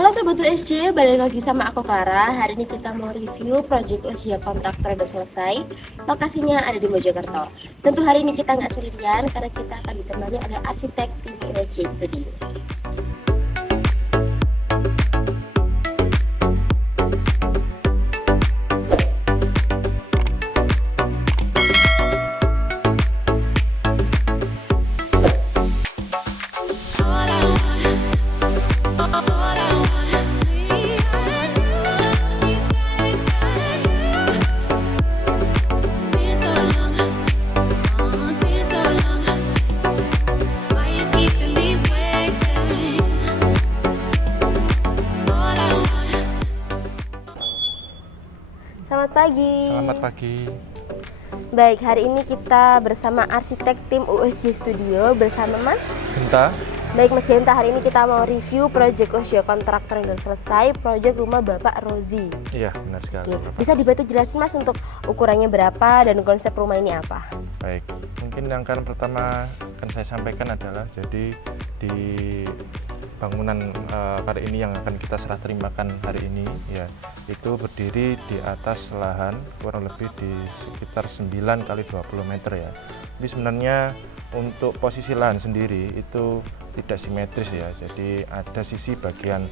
Halo Sobat USJ, balik lagi sama aku Clara. Hari ini kita mau review project usia kontraktor udah selesai. Lokasinya ada di Mojokerto. Tentu hari ini kita nggak sendirian karena kita akan ditemani oleh arsitek tim USJ Studio. Selamat pagi. Selamat pagi. Baik, hari ini kita bersama arsitek tim USJ Studio bersama Mas Genta. Baik Mas Genta, hari ini kita mau review project usia kontraktor yang sudah selesai, project rumah Bapak Rozi. Iya, benar sekali. Oke. Bisa dibantu jelasin Mas untuk ukurannya berapa dan konsep rumah ini apa? Baik, mungkin yang pertama akan saya sampaikan adalah jadi di bangunan kali ini yang akan kita serah terimakan hari ini ya, itu berdiri di atas lahan kurang lebih di sekitar 9 kali 20 meter ya. Jadi sebenarnya untuk posisi lahan sendiri itu tidak simetris ya, jadi ada sisi bagian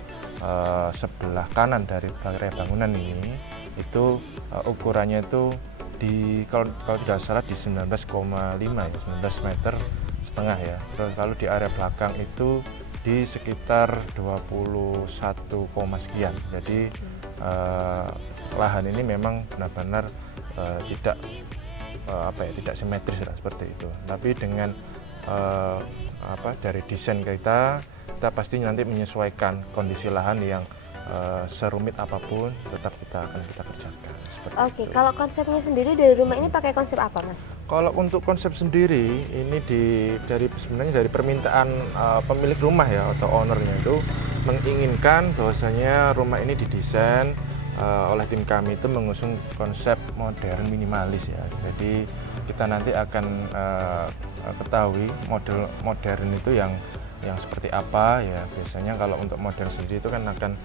sebelah kanan dari area bangunan ini itu ukurannya itu kalau tidak salah di 19,5 ya, 19 meter setengah ya. Terus lalu di area belakang itu di sekitar 21, sekian. Jadi lahan ini memang benar-benar tidak simetris lah, seperti itu. Tapi dengan dari desain kita pasti nanti menyesuaikan kondisi lahan yang serumit apapun tetap kita kerjakan. Oke, kalau konsepnya sendiri dari rumah ini pakai konsep apa, Mas? Kalau untuk konsep sendiri ini sebenarnya dari permintaan pemilik rumah ya atau ownernya itu menginginkan bahwasanya rumah ini didesain oleh tim kami itu mengusung konsep modern minimalis ya. Jadi kita nanti akan ketahui model modern itu yang seperti apa ya. Biasanya kalau untuk model sendiri itu kan akan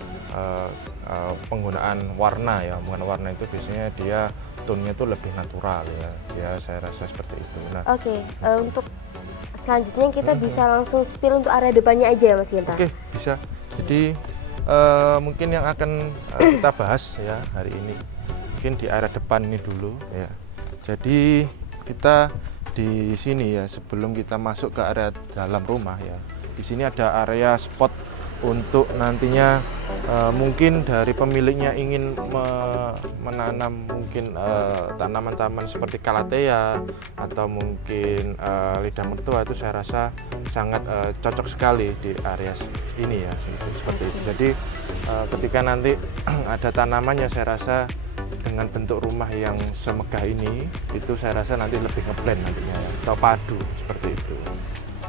penggunaan warna ya. Penggunaan warna itu biasanya dia tone-nya itu lebih natural ya. Ya saya rasa seperti itu. Nah, oke, untuk selanjutnya kita bisa langsung spill untuk area depannya aja ya Mas Genta. Oke, bisa. Jadi mungkin yang akan kita bahas ya hari ini mungkin di area depan ini dulu ya. Jadi kita di sini ya, sebelum kita masuk ke area dalam rumah ya, di sini ada area spot untuk nantinya mungkin dari pemiliknya ingin menanam mungkin tanaman-tanaman seperti kalatea atau mungkin lidah mertua, itu saya rasa sangat cocok sekali di area ini ya, seperti itu. Jadi ketika nanti ada tanamannya, saya rasa dengan bentuk rumah yang semegah ini, itu saya rasa nanti lebih ngeblend nantinya ya, atau padu seperti itu.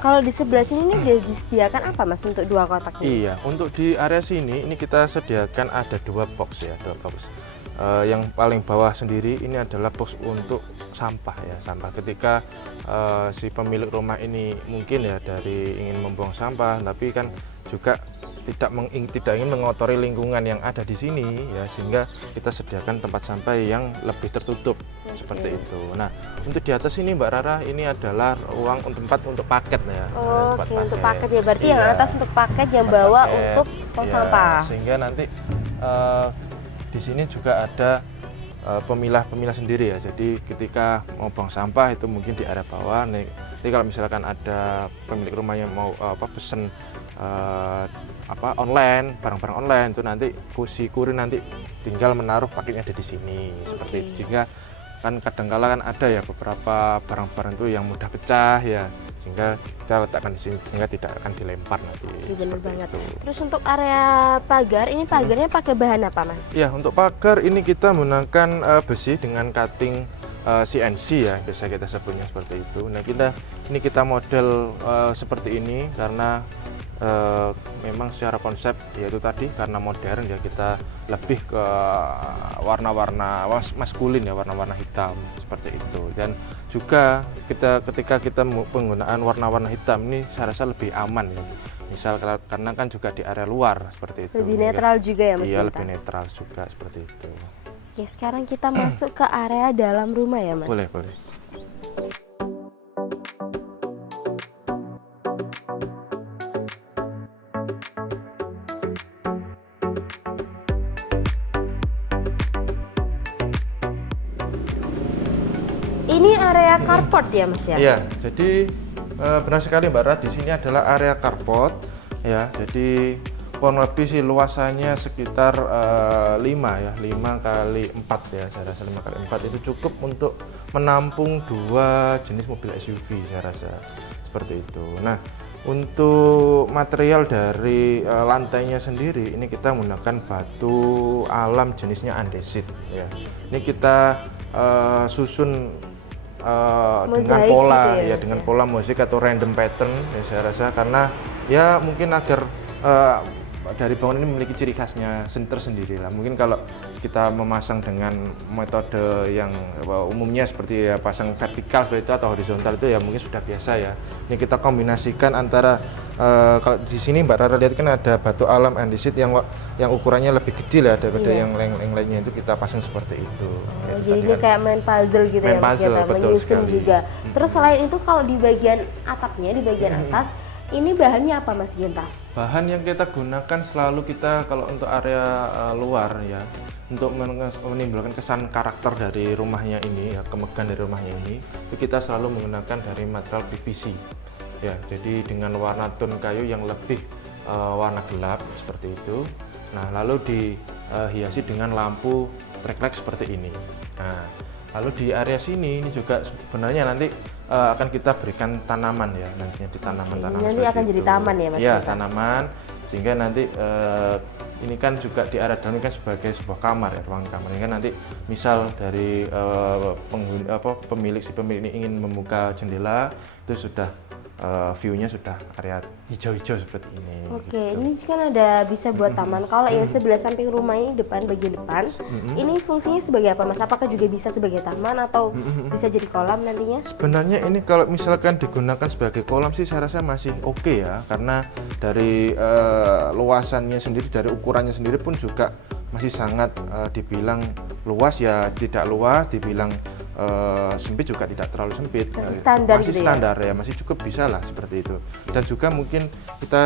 Kalau di sebelah sini ini disediakan apa Mas untuk dua kotak ini? Iya, untuk di area sini ini kita sediakan ada dua box ya, dua box. Yang paling bawah sendiri ini adalah box untuk sampah ya, sampah ketika si pemilik rumah ini mungkin ya ingin membuang sampah, tapi kan juga tidak ingin mengotori lingkungan yang ada di sini ya, sehingga kita sediakan tempat sampah yang lebih tertutup seperti itu. Nah, untuk di atas ini Mbak Rara, ini adalah ruang tempat untuk paket ya. Oke, untuk paket ya, berarti yang atas untuk paket, yang bawah untuk tong sampah. Sehingga nanti di sini juga ada pemilah sendiri ya. Jadi ketika mau buang sampah itu mungkin di area bawah. Jadi kalau misalkan ada pemilik rumah yang mau pesen online, barang-barang online, itu nanti si kurir nanti tinggal menaruh paketnya ada di sini seperti itu. Jika kan kadang-kala kan ada ya beberapa barang-barang itu yang mudah pecah ya, sehingga kita letakkan di sini sehingga tidak akan dilempar nanti. Benar banget. Terus untuk area pagar, ini pagarnya pakai bahan apa Mas? Ya, untuk pagar ini kita menggunakan besi dengan cutting CNC ya, biasa kita sebutnya seperti itu. Nah, kita model seperti ini karena memang secara konsep yaitu tadi karena modern ya, kita lebih ke warna-warna maskulin ya, warna-warna hitam seperti itu. Dan juga ketika kita penggunaan warna-warna hitam ini saya rasa lebih aman ya. misal karena kan juga di area luar seperti itu. Lebih netral juga ya Mas Iya, Genta? lebih netral juga seperti itu. Oke, sekarang kita masuk ke area dalam rumah ya Mas? Boleh, boleh. Ini area carport ya Mas ya? Iya, jadi benar sekali Mbak Ra, di sini adalah area carport ya. Jadi kurang lebih sih luasannya sekitar 5 ya, 5 kali 4 ya. Saya rasa 5 kali 4 itu cukup untuk menampung 2 jenis mobil SUV saya rasa seperti itu. Nah, untuk material dari lantainya sendiri ini kita menggunakan batu alam jenisnya andesit ya. Ini kita susun dengan pola gitu ya, dengan pola mozaik atau random pattern ya saya rasa, karena ya mungkin agar dari bangunan ini memiliki ciri khasnya tersendiri lah. Mungkin kalau kita memasang dengan metode yang umumnya seperti ya pasang vertikal seperti itu atau horizontal itu ya mungkin sudah biasa ya. Ini kita kombinasikan antara kalau di sini Mbak Rara lihat kan ada batu alam andesit yang ukurannya lebih kecil ya daripada yang lainnya, itu kita pasang seperti itu. Oh, jadi ini kayak main puzzle gitu main ya Mas puzzle, Genta, betul menyusun sekali. juga. Terus selain itu kalau di bagian atapnya, di bagian atas, ini bahannya apa Mas Genta? Bahan yang kita gunakan selalu kita kalau untuk area luar ya, untuk menimbulkan kesan karakter dari rumahnya ini ya, kemegahan dari rumahnya ini, itu kita selalu menggunakan dari material PVC ya. Jadi dengan warna tone kayu yang lebih warna gelap seperti itu. Nah, lalu dihiasi dengan lampu track light seperti ini. Nah, lalu di area sini ini juga sebenarnya nanti akan kita berikan tanaman ya, nantinya di tanaman-tanaman. Nanti akan jadi taman ya Mas? Ya, Genta? tanaman, sehingga nanti ini kan juga di area dalam ini kan sebagai sebuah kamar ya, ruang kamar. Ini kan nanti misal dari pemilik ini ingin membuka jendela, itu sudah view-nya sudah area hijau-hijau seperti ini. Oke, gitu. ini kan ada bisa buat taman. Kalau yang sebelah samping rumah ini bagian depan, ini fungsinya sebagai apa Mas? Apakah juga bisa sebagai taman atau bisa jadi kolam nantinya? Sebenarnya ini kalau misalkan digunakan sebagai kolam sih saya rasa masih oke ya, karena dari luasannya sendiri, dari ukurannya sendiri pun juga masih sangat dibilang luas ya, tidak luas, dibilang sempit juga tidak terlalu sempit. Masih standar masih gitu ya? standar ya, masih cukup bisa lah seperti itu. Dan juga mungkin kita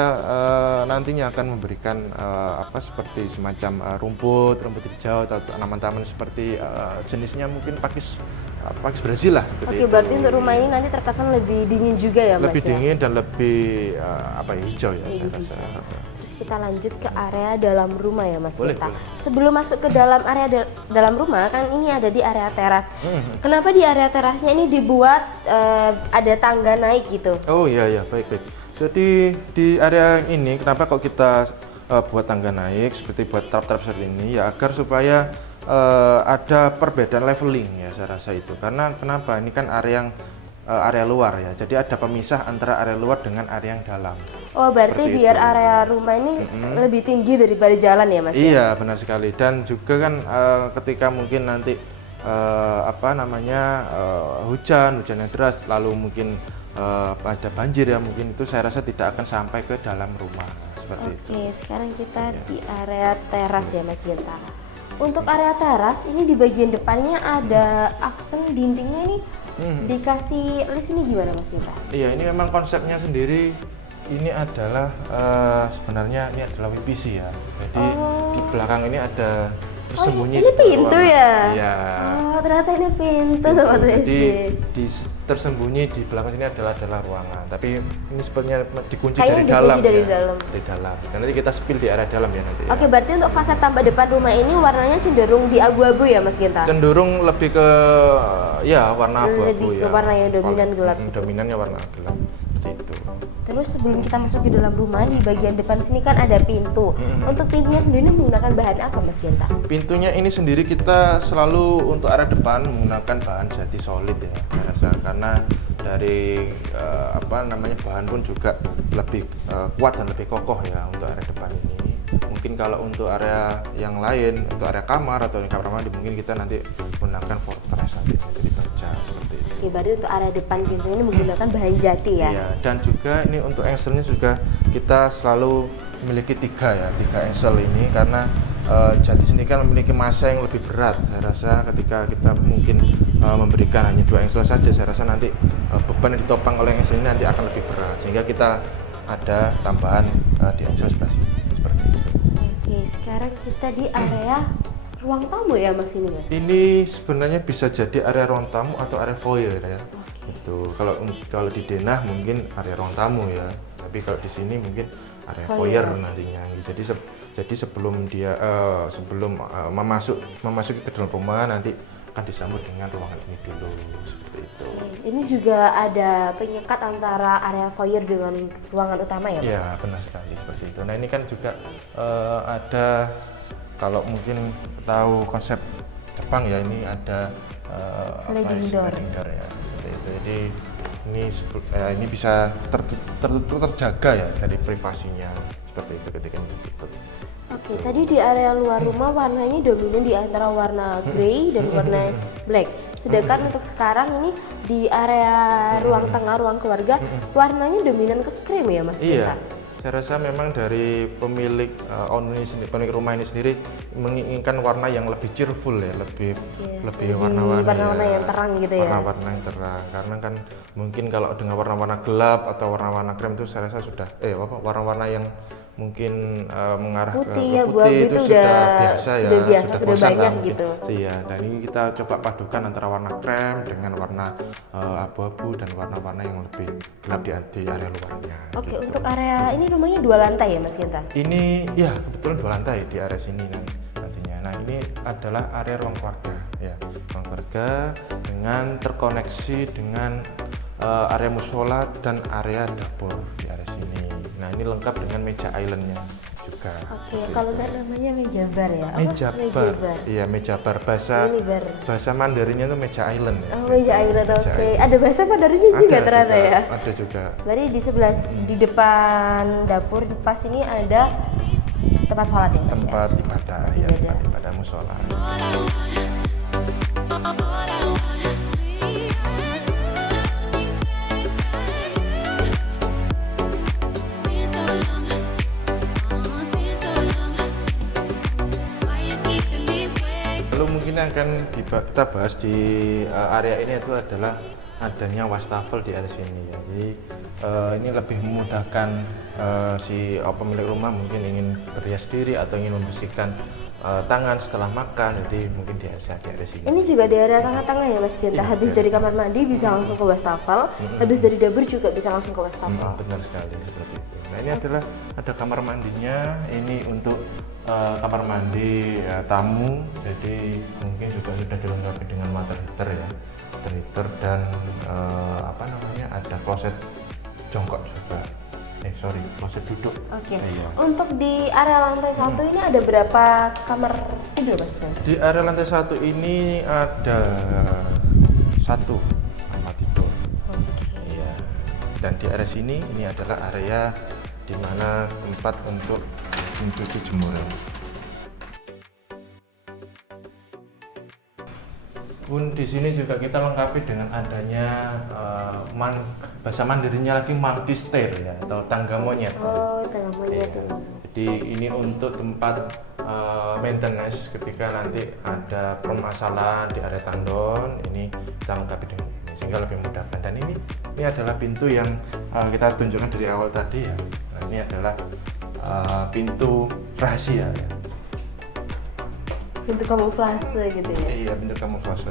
nantinya akan memberikan seperti semacam rumput hijau atau tanaman-tanaman seperti jenisnya mungkin pakis Brazil lah. Oke, berarti untuk rumah ini nanti terkesan lebih dingin juga ya Mas? Lebih dingin dan lebih hijau ya saya Lebih rasa. Terus kita lanjut ke area dalam rumah ya Mas Boleh, Genta. boleh. Sebelum masuk ke dalam area dalam rumah kan ini ada di area teras. Kenapa di area terasnya ini dibuat ada tangga naik gitu? Oh iya, baik. Jadi di area ini kenapa kalau kita buat tangga naik seperti buat trap-trap seperti ini ya, agar supaya ada perbedaan leveling ya saya rasa itu. Karena kenapa? Ini kan area luar ya. Jadi ada pemisah antara area luar dengan area yang dalam. Oh, berarti Seperti biar itu. area rumah ini lebih tinggi daripada jalan ya Mas? Iya, benar sekali. Dan juga kan ketika mungkin nanti hujan yang deras, lalu mungkin ada banjir ya, mungkin itu saya rasa tidak akan sampai ke dalam rumah seperti itu. Oke, sekarang kita di area teras ya Mas Genta. Untuk area teras ini di bagian depannya ada aksen dindingnya ini dikasih list ini gimana Mas Genta? Iya, ini memang konsepnya sendiri. Ini adalah sebenarnya ini adalah WPC ya. Jadi di belakang ini ada tersembunyi. Ini pintu ruangan. ya? Iya. Oh, ternyata ini pintu sobat Jadi WC. tersembunyi di belakang sini adalah ruangan. Tapi ini sepertinya dikunci Kayaknya dari dikunci dalam. dari ya. dalam. Dari dalam. Dan nanti kita spill di area dalam ya nanti. Oke, Ya. berarti untuk fasad tampak depan rumah ini warnanya cenderung di abu-abu ya Mas Genta? Cenderung lebih ke ya warna abu-abu Lebih ke ya. warna yang dominan gelap gitu. Dominannya warna gelap. Seperti itu. Terus sebelum kita masuk ke dalam rumah, di bagian depan sini kan ada pintu. Untuk pintunya sendiri menggunakan bahan apa Mas Genta? Pintunya ini sendiri kita selalu untuk area depan menggunakan bahan jati solid ya, saya rasa, karena dari bahan pun juga lebih kuat dan lebih kokoh ya untuk area depan ini. Mungkin kalau untuk area yang lain, untuk area kamar atau kamar mandi, mungkin kita nanti menggunakan fortress nanti jadi baja seperti itu. Oke, berarti untuk area depan pintu ini menggunakan bahan jati ya? Iya, dan juga ini untuk engselnya juga kita selalu memiliki tiga engsel ini karena jati seni kan memiliki massa yang lebih berat. Saya rasa ketika kita mungkin memberikan hanya 2 engsel saja, saya rasa nanti beban yang ditopang oleh engsel ini nanti akan lebih berat, sehingga kita ada tambahan di engsel sebelah sini seperti itu. Oke, sekarang kita di area ruang tamu ya Mas ini Mas? Ini sebenarnya bisa jadi area ruang tamu atau area foyer ya. Itu kalau di denah mungkin area ruang tamu ya, tapi kalau di sini mungkin area foyer nantinya. Jadi sebelum dia memasuki ke dalam rumah nanti akan disambut dengan ruangan ini dulu seperti itu. Ini juga ada penyekat antara area foyer dengan ruangan utama ya Mas? Iya benar sekali seperti itu. Nah ini kan juga ada, kalau mungkin tahu konsep Jepang ya, ini ada sliding door ya seperti itu. Jadi ini bisa terjaga ya dari privasinya seperti itu ketika ini ditutup. Oke, tadi di area luar rumah warnanya dominan di antara warna grey dan warna black. Sedangkan untuk sekarang ini di area ruang tengah, ruang keluarga, warnanya dominan ke krem ya Mas? Iya, saya rasa memang dari pemilik pemilik rumah ini sendiri menginginkan warna yang lebih cheerful ya, lebih warna-warna yang terang gitu ya. Warna-warna yang terang, karena kan mungkin kalau dengan warna-warna gelap atau warna-warna krem itu saya rasa sudah warna-warna yang mungkin mengarah putih, ke putih itu sudah biasa ya, sudah banyak mungkin. gitu. Iya, dan ini kita coba padukan antara warna krem dengan warna abu-abu dan warna-warna yang lebih gelap di area luarnya. Oke, gitu. untuk area ini rumahnya 2 lantai ya Mas Ginta? Ini ya kebetulan 2 lantai di area sini nantinya. Nah ini adalah area ruang keluarga ya, ruang keluarga dengan terkoneksi dengan area musola dan area dapur di area sini. Nah ini lengkap dengan meja islandnya juga. Oke, kalau nggak namanya meja bar ya? Meja bar. Iya, meja bar. Bahasa Mandarinnya itu meja island ya. Oh, meja island. Oke. Ada bahasa Mandarinnya juga ternyata ya? Ada juga. Berarti di sebelah di depan dapur pas ini ada tempat sholat ya Mas? Tempat ibadah ya, tempat ibadah musola. Lalu mungkin akan kita bahas di area ini itu adalah adanya wastafel di area sini ya. Jadi ini lebih memudahkan si pemilik rumah mungkin ingin berhias diri atau ingin membersihkan tangan setelah makan, jadi mungkin di area sini. Ini juga di area tengah-tengah ya Mas Genta. Habis dari kamar mandi bisa langsung ke wastafel, habis dari dapur juga bisa langsung ke wastafel. Benar sekali seperti itu. Nah ini adalah ada kamar mandinya. Ini untuk kamar mandi tamu, jadi mungkin juga sudah dilengkapi dengan water heater ya, water heater dan ada kloset jongkok juga. Kloset duduk. Oke. Iya. Untuk di area lantai 1 ini ada berapa kamar tidur Mas? Di area lantai 1 ini ada 1 kamar tidur. Iya. Dan di area sini ini adalah area di mana tempat untuk mencuci jemuran. Pun di sini juga kita lengkapi dengan adanya bahasa Mandarinnya lagi monkey stair ya, atau tangga monyet. Oh, tangga monyet. Ya. Jadi ini untuk tempat maintenance ketika nanti ada permasalahan di area tandon, ini kita lengkapi dengan ini sehingga lebih memudahkan. Dan ini adalah pintu yang kita tunjukkan dari awal tadi ya. Nah, ini adalah pintu rahasia ya. Pintu kamuflase gitu ya? Iya, pintu kamuflase.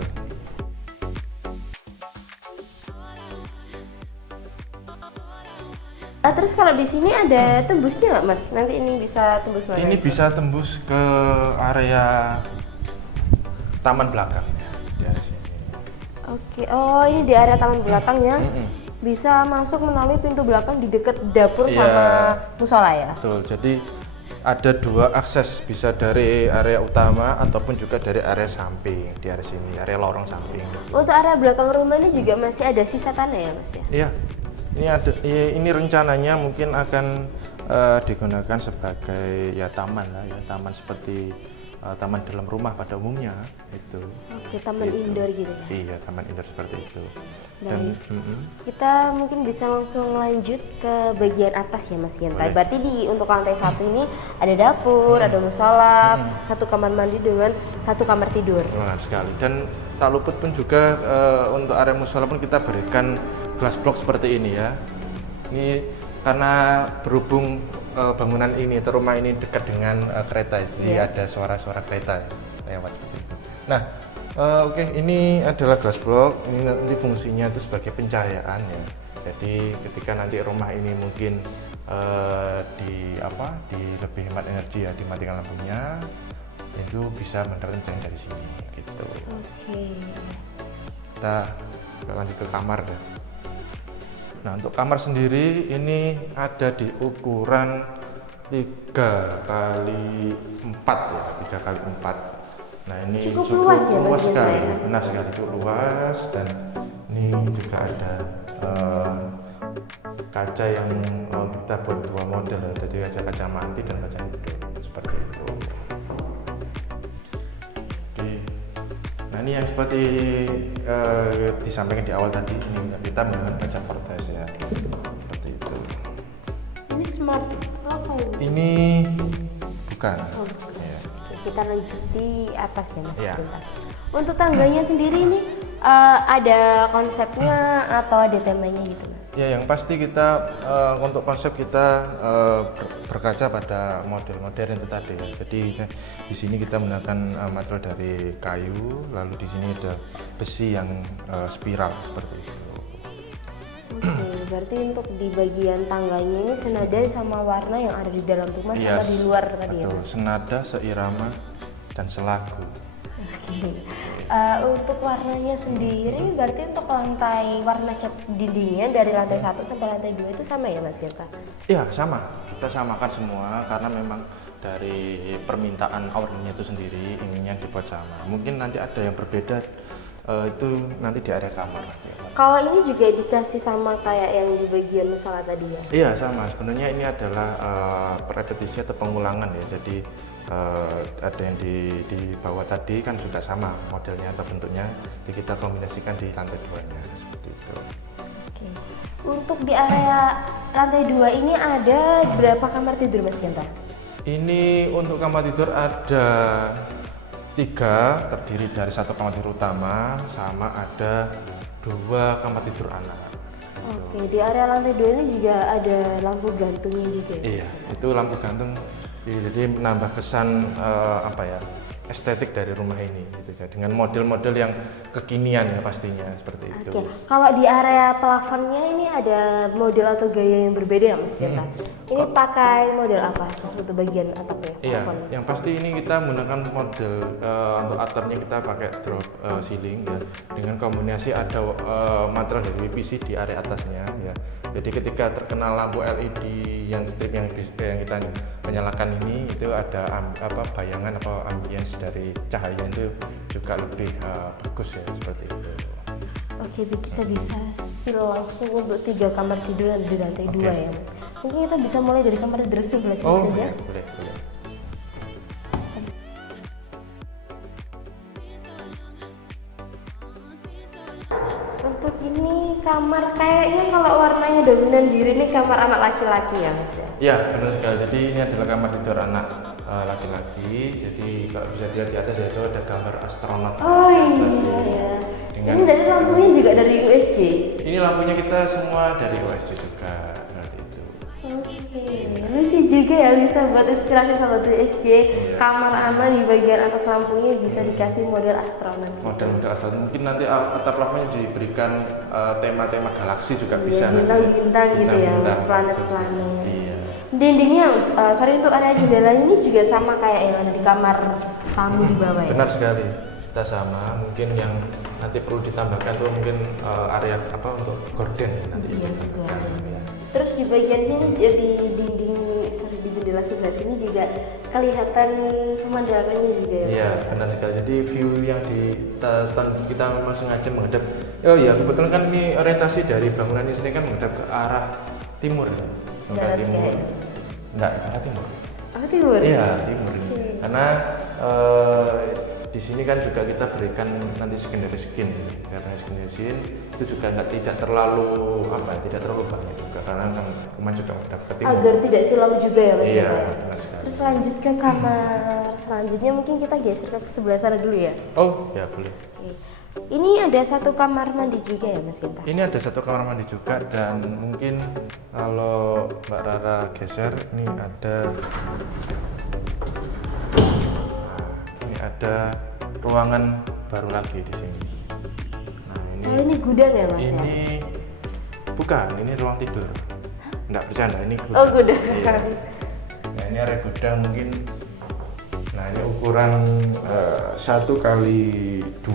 Terus kalau di sini ada tembusnya nggak Mas? Nanti ini bisa tembus mana? Ini bisa tembus ke area taman belakang di area sini. Oke, oh ini di area taman belakang ya? Bisa masuk melalui pintu belakang di dekat dapur sama musola ya? Betul, jadi ada 2 akses, bisa dari area utama ataupun juga dari area samping di area sini, area lorong samping. Untuk area belakang rumah ini juga masih ada sisa tanah ya Mas ya? Iya, ini rencananya mungkin akan digunakan sebagai ya taman lah ya, taman seperti taman dalam rumah pada umumnya itu. Oke, taman indoor gitu ya. Iya, taman indoor seperti itu. Baik. Kita mungkin bisa langsung lanjut ke bagian atas ya Mas Genta. Boleh. Berarti untuk lantai 1 ini ada dapur, ada musola, 1 kamar mandi dengan 1 kamar tidur. Benar sekali. Dan tak luput pun juga untuk area musola pun kita berikan glass block seperti ini ya. Ini karena berhubung bangunan ini atau rumah ini dekat dengan kereta, jadi ada suara-suara kereta lewat seperti itu. Nah, oke, ini adalah glass block. Ini nanti fungsinya itu sebagai pencahayaan ya. Jadi ketika nanti rumah ini mungkin di lebih hemat energi ya, dimatikan lampunya, itu bisa mendapatkan cahaya dari sini gitu. Oke. Kita lanjut ke kamar ya. Nah, untuk kamar sendiri ini ada di ukuran 3 kali 4 ya, 3 kali 4. Nah, ini Cukup luas ya, Mas Genta, sekali, ya? benar sekali, cukup luas. Dan ini juga ada kaca yang kita buat 2 model ya, jadi ada kaca manti dan kaca hidup seperti itu. Oke. Nah, ini yang seperti disampaikan di awal tadi, ini kita menggunakan kaca vortex ya, seperti itu. Ini smart apa ini? Ini bukan. Oh, bukan. Ya. Oke, kita lanjut di atas ya Mas Iya. Genta. Untuk tangganya sendiri ini ada konsepnya atau ada temanya gitu Mas? Ya, yang pasti kita untuk konsep kita berkaca pada model modern itu tadi ya. Jadi di sini kita menggunakan material dari kayu, lalu di sini ada besi yang spiral seperti itu. Oke, berarti untuk di bagian tangganya ini senada sama warna yang ada di dalam rumah sama di luar tadi ya Betul, Mas? senada, seirama dan selagu. Oke. Untuk warnanya sendiri berarti untuk lantai warna cat dindingnya dari lantai 1 sampai lantai 2 itu sama ya Mas Genta? Iya, sama. Kita samakan semua karena memang dari permintaan ownernya itu sendiri inginnya dibuat sama. Mungkin nanti ada yang berbeda itu nanti di area kamar. Kalau ini juga dikasih sama kayak yang di bagian musola tadi ya? Iya, sama. Sebenarnya ini adalah repetisi atau pengulangan ya. Jadi ada yang di bawah tadi kan juga sama modelnya atau bentuknya. Jadi kita kombinasikan di lantai 2-nya seperti itu. Oke. Untuk di area lantai 2 ini ada berapa kamar tidur Mas Genta? Ini untuk kamar tidur ada 3, terdiri dari 1 kamar tidur utama sama ada 2 kamar tidur anak. Oke, di area lantai 2 ini juga ada lampu gantungnya juga ya? Iya, itu lampu gantung. Jadi menambah kesan estetik dari rumah ini gitu ya, dengan model-model yang kekinian ya pastinya seperti itu. Oke, kalau di area plafonnya ini ada model atau gaya yang berbeda ya Mas Genta? Ini pakai model apa untuk bagian atapnya? Iya, plafon? yang pasti ini kita menggunakan model untuk atapnya kita pakai drop ceiling ya, dengan kombinasi ada material dari PVC di area atasnya ya. Jadi ketika terkena lampu LED yang strip yang kita menyalakan ini, itu ada bayangan atau ambience dari cahaya itu juga lebih bagus ya seperti itu. Oke, kita bisa spill langsung untuk 3 kamar tidur yang ada di lantai 2 ya Mas. Mungkin kita bisa mulai dari kamar tidur sebelah sini saja. Boleh. Untuk ini kamar kayaknya kalau warnanya dominan biru ini kamar anak laki-laki ya Mas ya? Ya, benar sekali. Jadi ini adalah kamar tidur anak laki-laki. Jadi kalau bisa dilihat di atas itu ada gambar astronot. Oh iya ya. Dengan- Ini dari lampunya juga dari USJ. Ini lampunya kita semua dari OSJ juga seperti itu. Oke, lucu juga ya bisa buat inspirasi sahabat USJ. Iya. Kamar aman di bagian atas lampunya bisa dikasih model astronot. Model-model asal mungkin nanti atap lampunya diberikan tema-tema galaksi juga bisa. Iya, bintang-bintang gitu ya, Bintang-bintang, Mas, planet-planet. Iya. Dindingnya, untuk area jendelanya ini juga sama kayak yang ada di kamar tamu di bawah ya? Benar sekali. Kita sama. Mungkin yang nanti perlu ditambahkan tuh mungkin area untuk gorden nanti. Iya, ditambahkan. juga. Terus di bagian sini jadi di jendela sebelah sini juga kelihatan pemandangannya juga ya. Iya, Mas? benar sekali. Jadi view yang kita memang sengaja menghadap. Oh iya, kebetulan kan ini orientasi dari bangunan ini sendiri kan menghadap ke arah timur ya. Menghadap Barat timur. ya, Mas? Enggak, ke arah timur. Oh timur? Iya, timur. Oke. Karena di sini kan juga kita berikan nanti secondary skin, karena secondary skin itu juga tidak terlalu tidak terlalu banyak juga, karena kan rumah juga udah ketimpa. Agar tidak silau juga ya Mas. Iya, ya? benar sekali. Terus lanjut ke kamar selanjutnya, mungkin kita geser ke sebelah sana dulu ya. Oh ya boleh. Oke. Ini ada satu kamar mandi juga ya Mas Genta? Ini ada satu kamar mandi juga, dan mungkin kalau Mbak Rara geser, ini ada ruangan baru lagi di sini. Nah ini gudang ya Mas? ini bukan, ini ruang tidur. Nggak bercanda, ini gudang. Oh gudang. Iya. Nah ini area gudang mungkin. Nah ini ukuran 1 kali 2.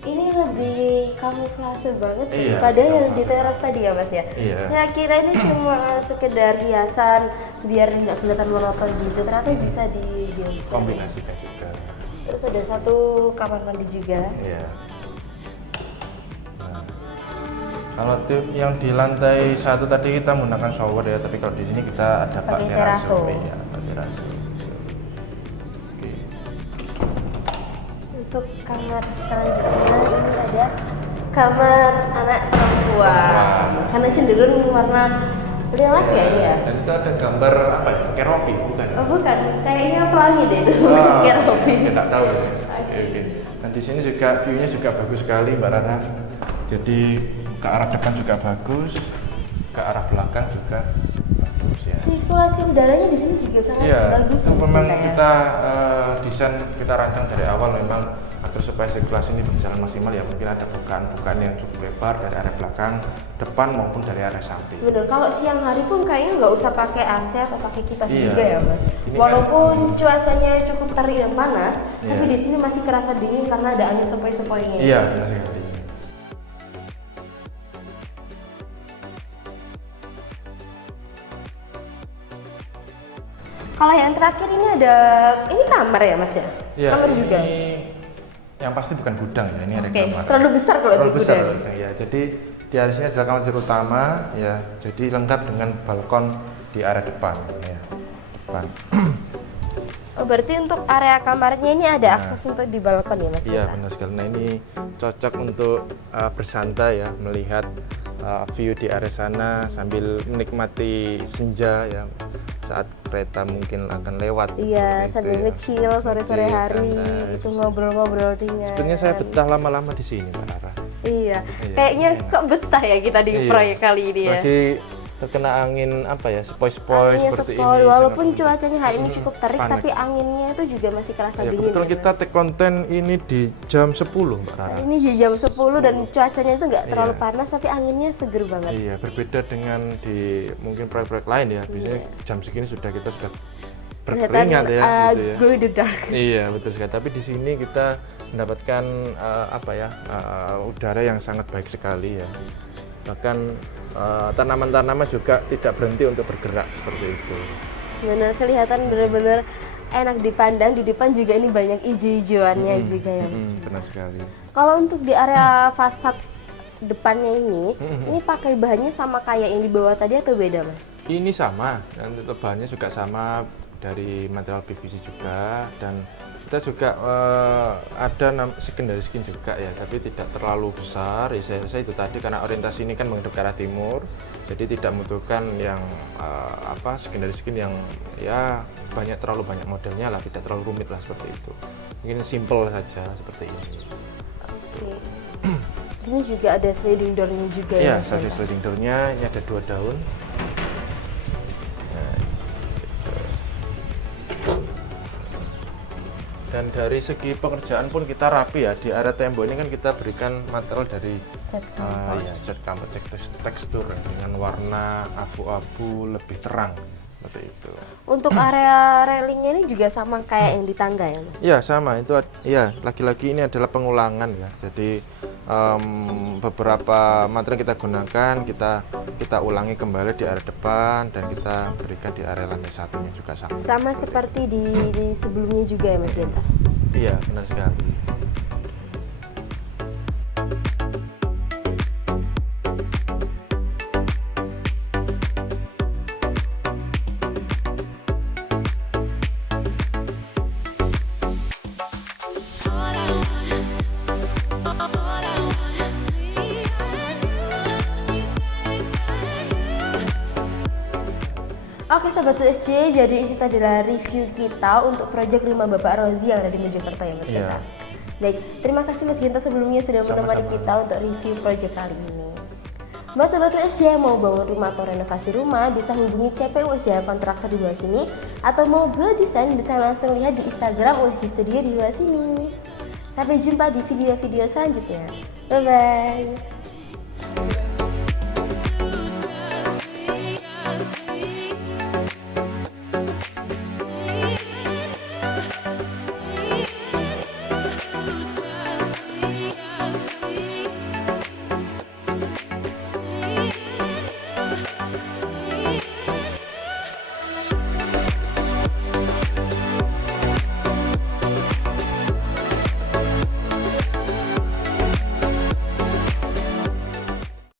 Ini lebih kamuflase banget Iya, daripada yang kamuflase. di teras tadi ya Mas ya? Iya. Saya kira ini cuma sekedar hiasan biar nggak kelihatan monoton gitu, ternyata bisa Kombinasikan juga. Terus ada satu kamar mandi juga. Iya. Nah, kalau yang di lantai 1 tadi kita menggunakan shower ya, tapi kalau di sini kita ada Pakai teraso. Iya, Pak teraso. Oke. Untuk kamar selanjutnya ini ada kamar anak perempuan. Karena cenderung warna lilac ya ini ya. Dan itu ada gambar apa ya? Keropi, bukan? Oh bukan, kayaknya pelangi deh itu. Ah, Kira kopi. Tidak tahu ya. Oke. Nah di sini juga view-nya juga bagus sekali Mbak Rana. Jadi ke arah depan juga bagus, ke arah belakang juga bagus ya. Sirkulasi udaranya di sini juga sangat Iya, bagus. itu Mas memang Genta, ya. kita desain, kita rancang dari awal memang agar supaya sirkulasi ini berjalan maksimal ya, mungkin ada bukaan-bukaan yang cukup lebar dari area belakang, depan maupun dari area samping. Bener, kalau siang hari pun kayaknya nggak usah pakai AC atau pakai kipas Iya. juga ya Mas. Ini Walaupun cuacanya cukup terik dan panas, Iya. tapi di sini masih kerasa dingin karena ada angin sepoi-sepoinya. Iya, benar sekali. Kalau yang terakhir ini ada, ini kamar ya Mas ya? Iya, Kamar ini juga. yang pasti bukan gudang ya, ini ada Oke, kamar. terlalu besar kalau Terlalu di besar gudang. ya. Jadi di area sini adalah kamar tidur utama ya. Jadi lengkap dengan balkon di area depan ya. Depan. Oh, berarti untuk area kamarnya ini ada akses untuk di balkon ya Mas? Iya Genta? benar sekali. Nah ini cocok untuk bersantai ya, melihat view di area sana sambil menikmati senja ya, saat kereta mungkin akan lewat. Iya, seperti sambil itu ya. nge-chill sore-sore Kecil, hari, santai. itu ngobrol-ngobrol ringan. Sebenarnya saya betah lama-lama di sini Mbak Rara. Iya, Iya, kayaknya enak. kok betah ya kita di Iya. proyek kali ini ya. Lagi terkena angin apa ya, sepoi-sepoi Anginnya seperti sepoi, ini. walaupun sangat- cuacanya hari ini cukup terik, panas. tapi anginnya itu juga masih kerasa Ya, dingin. kebetulan ya, kita Mas? take konten ini di jam 10 Mbak Rara. Ini di jam 10 dan cuacanya itu nggak terlalu Iya. panas, tapi anginnya seger banget. Iya, berbeda dengan di mungkin proyek-proyek lain ya. Biasanya jam segini kita sudah berkeringat ya, gitu ya. Glow in the dark. Iya, betul sekali. Tapi di sini kita mendapatkan udara yang sangat baik sekali ya. Bahkan tanaman-tanaman juga tidak berhenti untuk bergerak seperti itu. Benar, kelihatan benar-benar enak dipandang. Di depan juga ini banyak hijau-hijauannya juga ya Mas. Benar sekali. Kalau untuk di area fasad depannya ini pakai bahannya sama kayak yang di bawah tadi atau beda Mas? Ini sama, dan bahannya juga sama dari material PVC juga, dan kita juga ada secondary skin juga ya, tapi tidak terlalu besar. Ya, saya itu tadi karena orientasi ini kan menghadap ke arah timur, jadi tidak membutuhkan yang secondary skin yang ya terlalu banyak modelnya lah, tidak terlalu rumit lah seperti itu. Mungkin simple saja seperti ini. Oke. Di sini juga ada sliding door-nya juga ya. Iya, Mas? sasis sliding door-nya ini ada 2 daun. Nah, gitu. Dan dari segi pekerjaan pun kita rapi ya. Di area tembok ini kan kita berikan material dari Cat kampot. cat kampot, tekstur dengan warna abu-abu lebih terang seperti itu. Untuk area railingnya ini juga sama kayak yang di tangga ya Mas? Iya sama, itu ya lagi-lagi ini adalah pengulangan ya. Jadi beberapa material kita gunakan, kita ulangi kembali di area depan, dan kita berikan di area lantai satunya juga sama. Sama seperti di sebelumnya juga ya Mas Genta? Iya benar sekali. Sobat USJ, jadi itu adalah review kita untuk proyek rumah Bapak Rozi yang ada di Mojokerto ya Mas Iya. Genta. Baik, terima kasih Mas Genta sebelumnya sudah menemani Sama-sama. kita untuk review proyek kali ini. Buat Sobat USJ yang mau bangun rumah atau renovasi rumah bisa hubungi CP USJ Kontraktor di bawah sini, atau mau build desain bisa langsung lihat di Instagram USJ Studio di bawah sini. Sampai jumpa di video-video selanjutnya. Bye bye.